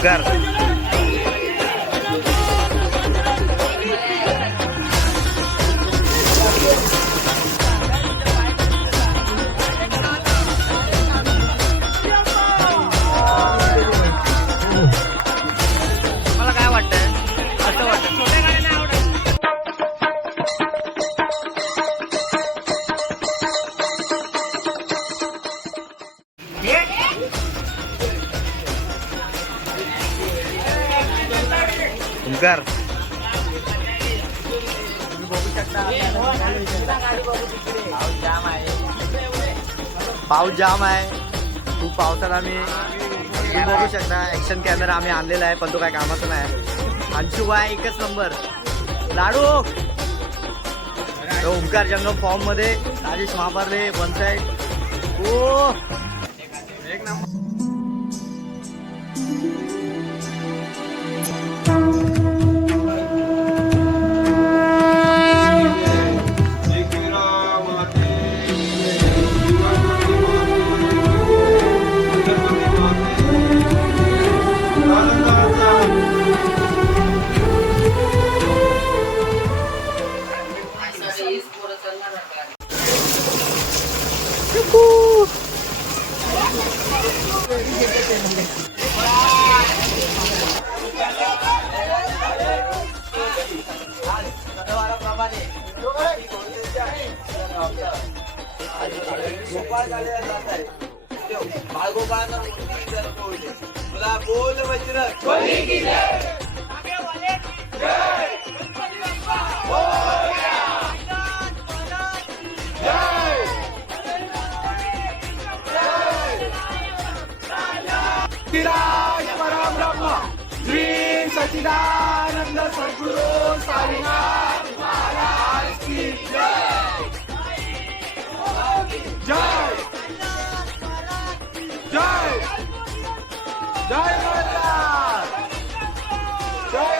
ओंकार मला काय वाटतंय असं वाटतं छोट्या गाड्या नाही आवडत. ओंकार पाऊस जाम आहे खूप पावसाला आम्ही बघू शकता ऍक्शन कॅमेरा आम्ही आणलेला आहे पण तो काय कामाचा नाही. अंशू बाय एकच नंबर लाडू. ओंकार जंगम फॉर्म मध्ये राजेश महापारले वन साइड. ओ एक नंबर. परम ब्रह्म श्री सच्चिदानंद सद्गुरु साईनाथ महाराज की जय. जय जय जय महाराज जय.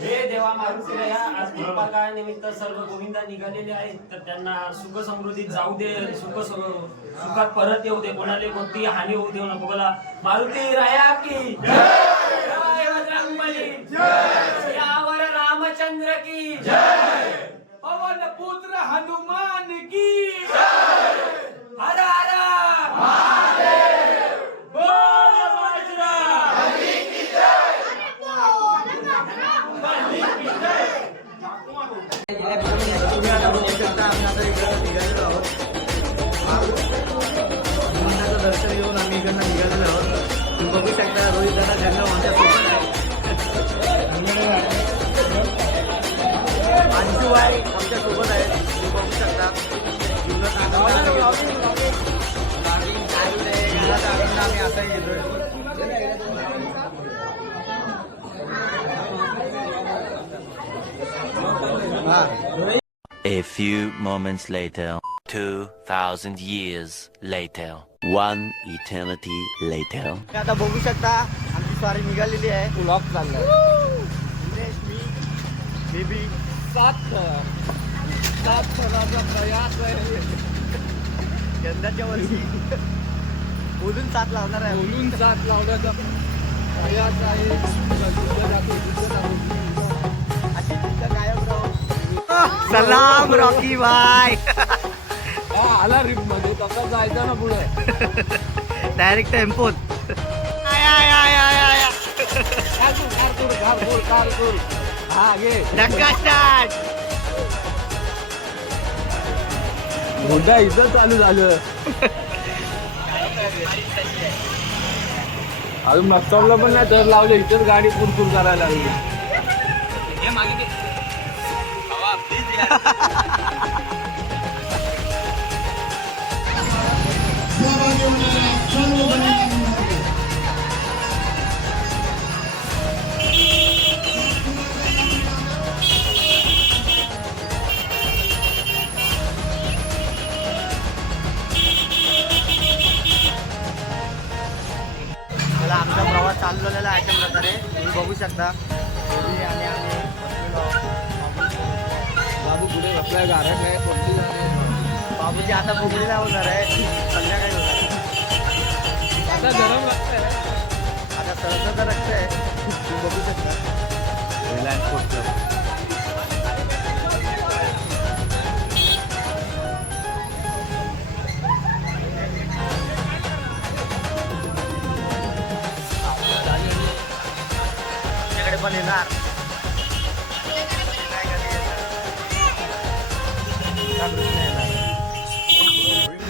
हे देवा मारुतीला आज कृपाकाळानिमित्त सर्व गोविंदा निघालेले आहेत तर त्यांना सुख समृद्धीत जाऊ दे. सुखात परत येऊ दे. कोणाला कोणती हानी होऊ देऊ नको. बोला मारुती राया की जय. बजरंगबली जय. यावर रामचंद्र की जय. पवन पुत्र हनुमान की जय. हर हर महादेव. बोल बजरंग की जय. तुम्ही आता बघू शकता आम्ही आता इकडं निघालेलो आहोत. मंदिराचं दर्शन घेऊन आम्ही इकडनं निघालेलो आहोत. तुम्ही बघू शकता रोहित दादा जंगम आमच्या सोबत आहे. अंशू आहे आमच्या सोबत आहे. तुम्ही बघू शकता आम्ही असाही घेतोय. A few moments later, 2,000 years later, one eternity later. आता बघू शकता आमची स्वारी निघालेली आहे. ब्लॉक चाललाय. बेबी सात प्रयास आहे यंदाच्या वर्षी. बोलून सात लावणार आहे. बोलून सात लावण्याचा प्रयास आहे. अशी तुमचं कायम राहू. सलाम रॉकी बाय. आला रिप मध्ये तसा जायचा ना पुढे डायरेक्ट टेम्पोत. हा घे धक्का स्टार्ट. मोठा इथं चालू झालं. अजून मस्तवला पण नाही तर लावले इथंच गाडी कुरकुर करायला लागली. मला आमचा प्रवास चालू झालेला आहे अशा प्रकारे तुम्ही बघू शकता. दोघी आणि आम्ही बसलेलो आहोत. बाबू पुढे आपल्या गाड्या काय कोणती बाबूजी आता मुंबईला होणार आहे, संध्याकाळी होणार आहे. आता गरम लागतंय. आता सहसा तर रक्त आहे तुम्ही बघू शकता. Reliance sports club. तुमच्याकडे पण येणार. काय कधी येणार? का कृष्ण येणार?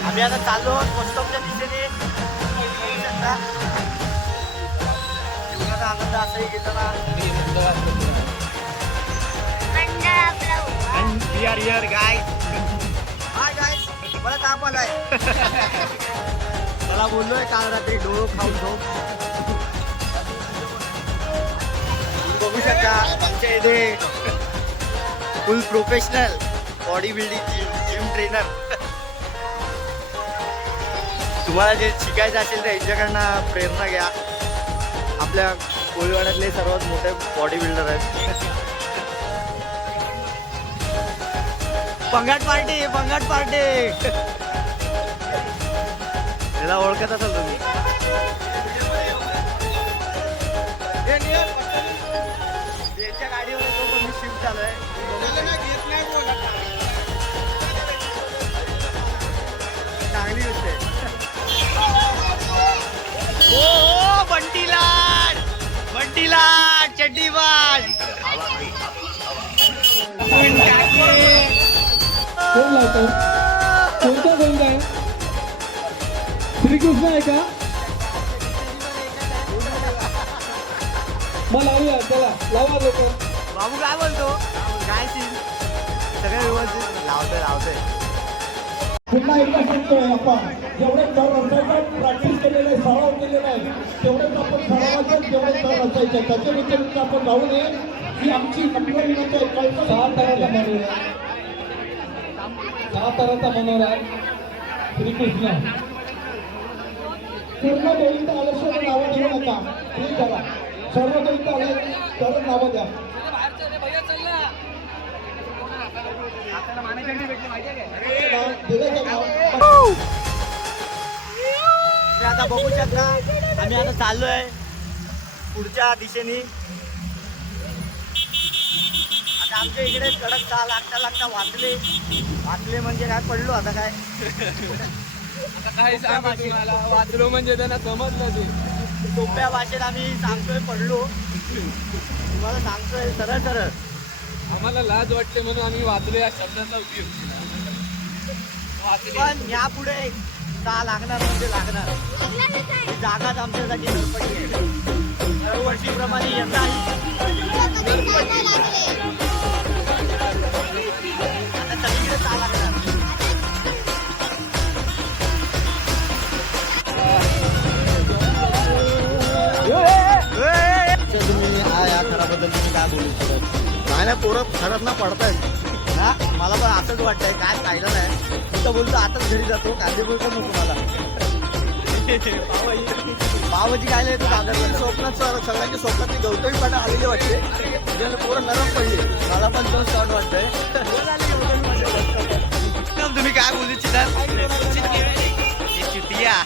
आम्ही आता चाललो पोस्टॉपच्या दिशेने. बघू शकता. जीवनाचा आनंद असाही घेताना. And we are here, guys. Hi, guys. मला ताप आलाय. मला बोललोय काल रात्री डोळो खाऊन झोप. तुम्ही बघू शकता आमच्या इथे फुल professional body building gym trainer. तुम्हाला जे शिकायचं असेल तर यांच्याकडनं प्रेरणा घ्या. आपल्या कोळीवाड्यातले सर्वात मोठे बॉडी बिल्डर आहेत. पंगाट पार्टी पंगाट पार्टी. त्याला ओळखत असाल तुम्ही. यांच्या गाडीवर तो पण मी शिफ्ट झालोय. चांगली गोष्ट आहे. ओ बंटी लाड बंटी लाड चड्डी बाज. कोण लावतो? कोणता कोणता आहे? श्रीकृष्ण आहे का? मग लावूया. चला लावा लोक. बाबू काय बोलतो? काय सीन? सगळं व्यवस्थित लावतोय. पुन्हा एकदा सांगतोय आपण जेवढे तळ रचायचं प्रॅक्टिस केलेलं आहे, सराव केलेला आहे, तेवढेच आपण सरावाचं जेवढे तळ रचायचं त्याच्या व्यतिरिक्त आपण जाऊ नये ही आमची नम्र विनंती आहे. कळतं? 6 तराचा मनोहर आहे. 6 तराचा मनोहर आहे. श्रीकृष्ण पूर्ण गोविंद आल्याशिवाय नावं देऊ नका. ठीक करा. सर्व गोविंद आले तर नावं द्या. दिलं का नाव? तुम्ही आता बघू शकता आम्ही आता चाललोय पुढच्या दिशेने. आता आमच्या इकडे कडक चाल लागता वाचले म्हणजे काय पडलो आता काय. आता काय सांगू तुम्हाला? वाचलो म्हणजे त्यांना समजलं ते. सोप्या भाषेत आम्ही सांगतोय पडलो. तुम्हाला सांगतोय सरळ. आम्हाला लाज वाटते म्हणून आम्ही वाचलो या शब्दाचा उपयोग केला. पण यापुढे का लागणार म्हणजे लागणार. ही जागाच आमच्यासाठी सरपटी आहे. दरवर्षीप्रमाणे यंदा आता सगळीकडे का लागणार. तुम्ही या खराबद्दल तुम्ही काय बोलू शकत? नाही पोरं खरंच ना पडतायत ना. मला पण असंच वाटतंय काय फायदा नाही. मी तर बोलतो आताच घरी जातो. कांदे बोलतो नको मला. पावभाजी खायला येतो दादर. स्वप्नात सगळ्यांच्या स्वप्नात गौतमी पाटा आलेले वाटते. म्हणजे पोरं नरम पडले. मला पण तो शॉर्ट वाटतंय. तुम्ही काय बोलू इच्छिता? चिटिया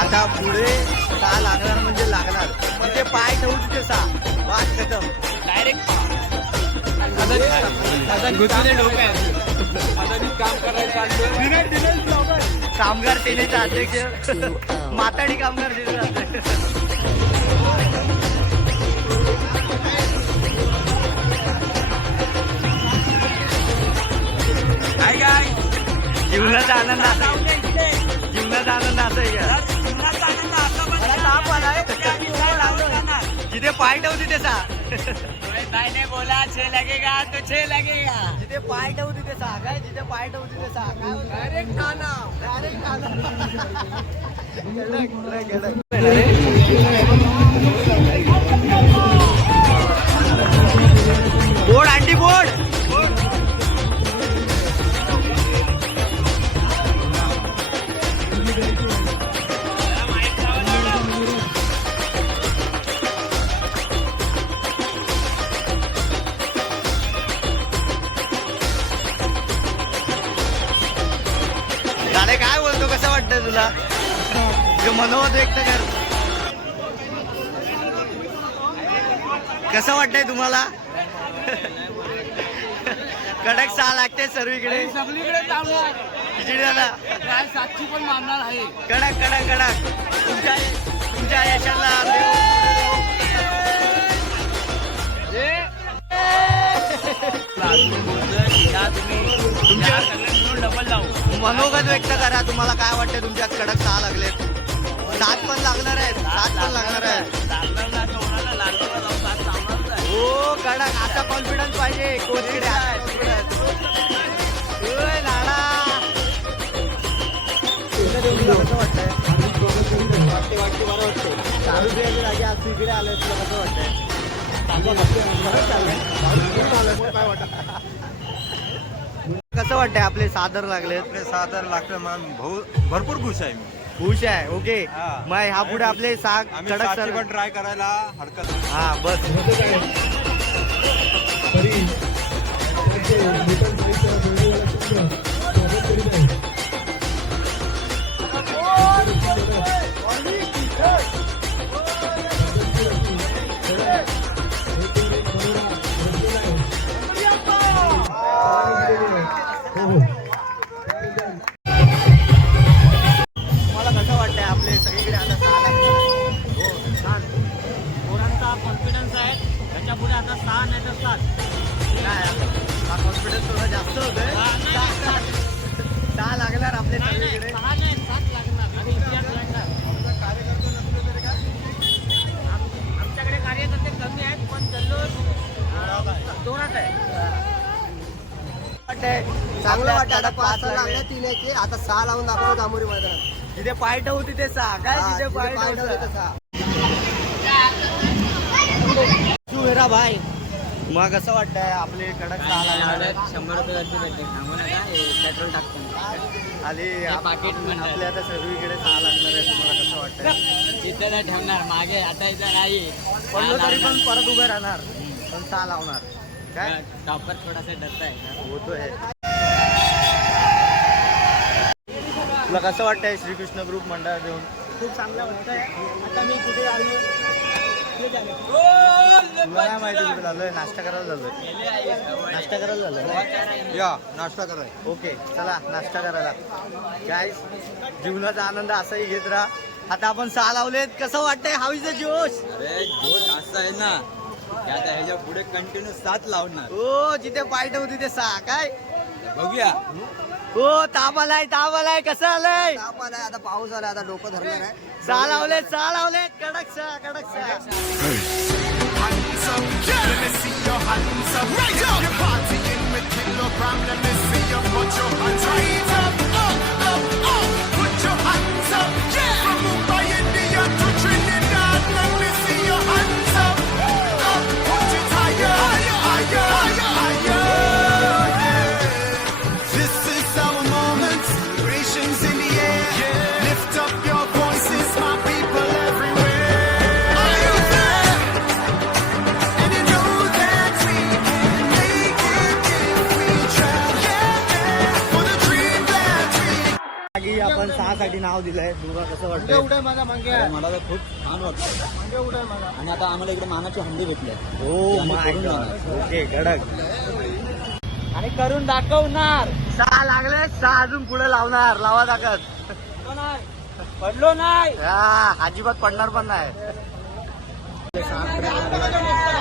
आता पुढे का लागणार म्हणजे लागणार. म्हणजे पाय ठेवू तिथे सा वाट खतम डायरेक्ट. काम करायचं. कामगार सेनेचा अध्यक्ष माताडी कामगार सेनेचा अध्यक्ष. काय जीवनाचा आनंद असा जीवनाचा आनंद असा आहे का? जिथे पाय ठेवू तिथे सा बोला छे लगेगा तो छे लगेगा. जिथे पाय ठेवू तिथे सा काय जिथे पाय ठेवू तिथे सा काय डायरेक्ट खाना बोर्ड अंडी बोर्ड दादा काय बोलतो कसं वाटतंय तुला हे मनोगत व्यक्त कर कसं वाटतंय तुम्हाला कडक सहा लागते सर्वीकडे सगळीकडे चालणार खिचडी दादा काय साक्षी पण मारणार आहे. कडक कडक कडक तुमच्या यशाला तुमच्या डबल जाऊ मनोगत व्यक्त करा तुम्हाला काय वाटतं तुमच्यात कडक सहा लागलेत 7 पण लागणार आहेत 7 पण लागणार आहेत हो कडक आता कॉन्फिडन्स पाहिजे कोचकडे नाडा कसं वाटतंय वाटते बरं वाटतं दारू पिण्याच्या जागी आज तू इकडे आलोय तुला कसं वाटतंय काय वाटत कसं वाटतंय आपले सादर लागले आपले सादर लागतं मान भाऊ भरपूर खुश आहे मी. खुश आहे ओके हा. मग ह्या पुढे आपले साग आम्ही कडक सातशे सर पण ट्राय करायला हरकत नाही. हा बस तरी त्यांचे नूतन साहित्य जोडीवाला संघ स्वागत करीत आहे. मला कसं वाटतंय आपले सगळीकडे आता सहा लागले हो छान पोरांचा कॉन्फिडन्स आहे त्याच्या पुढे आता 6 नाही तर 7 काय हा कॉन्फिडन्स थोडा जास्त होतोय सहा लागणार आपले सगळीकडे 6 नाही 7 लागणार आणि इतिहास लागणार. आमच्याकडे कार्यकर्ते कमी आहेत पण जल्लोष जोरात आहे. वाटतंय चांगलं वाटतं आता 5 लागले. लागल्या 3 याचे आता 6 लावून दाखवलं दामोरी मैदानात. जिथे पाय ठेवू तिथे सहा काय हा, जिथे तिथे पाय पाय ठेवू ठेवले तर सहा. 6. तू मेरा भाई मग कसं वाटतंय आपले कडक सहा लागणार आहेत? 100 रुपये जास्त भेटते सांगू नका पेट्रोल टाकतो आणि पाकीट म्हणतात. आपले आता सर्वीकडे सहा लागणार आहे तुम्हाला कसं वाटतंय तिथं नाही ठेवणार मागे आता इथं नाही पडलो तरी पण परत उभे राहणार पण सहा लावणार काय टॉपर थोडासा डरता आहे होतोय तुला कसं वाटतंय श्रीकृष्ण ग्रुप मंडळ देऊन खूप चांगलं वाटतंय आता मी कुठे आलो तुला काय माहिती कुठे झालोय नाश्ता करायला झालोय नाश्ता करायला झालोय या नाश्ता करायला ओके चला नाश्ता करायला काय जीवनाचा आनंद असाही घेत राहा आता आपण सहा लावलेत कसं वाटतंय हावीचं जोश अरे जोश असं आहे ना की आता ह्याच्या पुढे कंटिन्यू 7 लावणार हो जिथे पाय ठेवू तिथे सहा काय बघूया हो ताप आलाय कसं आलंय ताप आलाय आता पाऊस आला आता डोकं धरणार आहे. सहा लावले कडक सहा आपण 6 साठी नाव दिलंय तुला कसं वाटतं मला तर खूप छान वाटतं आणि आता आम्हाला इकडे मानाची हंडी भेटली हो माय गॉड ओके कडक आणि करून दाखवणार 6 लागले 6 अजून पुढे लावणार लावा ताकद पडलो नाही हा अजिबात पडणार पण नाही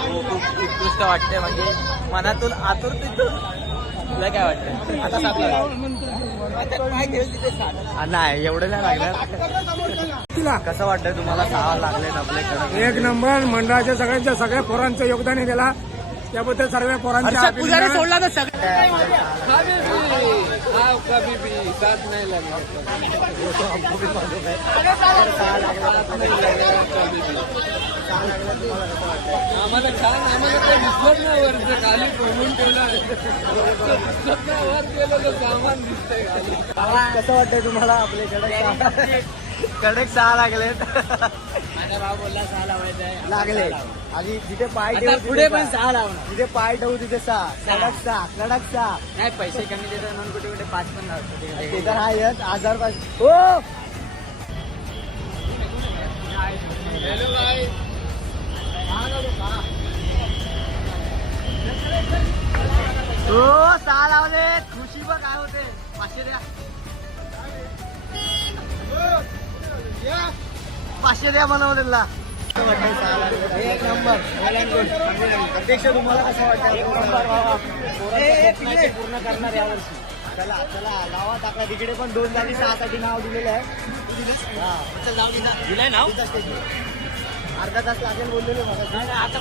खूप उत्कृष्ट वाटते म्हणजे मनातून आतुरतेतून तुला काय वाटतं आता 7 नाही एवढं नाही लागलं. कसं वाटतंय तुम्हाला 6 लागले आपल्याकडे? एक नंबर मंडळाच्या सगळ्या पोरांचं योगदान आहे त्याला, त्याबद्दल सर्व पोरांच्या सोडला तर आम्हाला छान आम्हाला ते दिसलं नाही वरचं खाली कोमून ठेवलं सामान दिसतंय खाली. कसं वाटतंय तुम्हाला आपल्याकडे? कडक 6 लागलेत. माझा भाव बोलला 6 लावायचा आहे. लागले आणि जिथे पाय ठेवू पुढे पण 6 लावणार. जिथे पाय ठेवू तिथे 6. कडक 6 कडक 6. नाही पैसे कमी देतात म्हणून कुठे कुठे 5 पण लावतात. ते तर आहेच. 1000 हो हो 6 लावले. खुशी बघ काय होते. 500 द्या. 500 द्या म्हणावं त्यांना. एक नंबर. अध्यक्ष तुम्हाला कसं वाटतं? पूर्ण करणार यावर्षी. चला चला गावात टाकला. तिकडे पण 2 जागी 6 साठी नाव दिलेलं आहे. दिलंय नाव. अर्धा तास लागेल बोललेलो मला. आता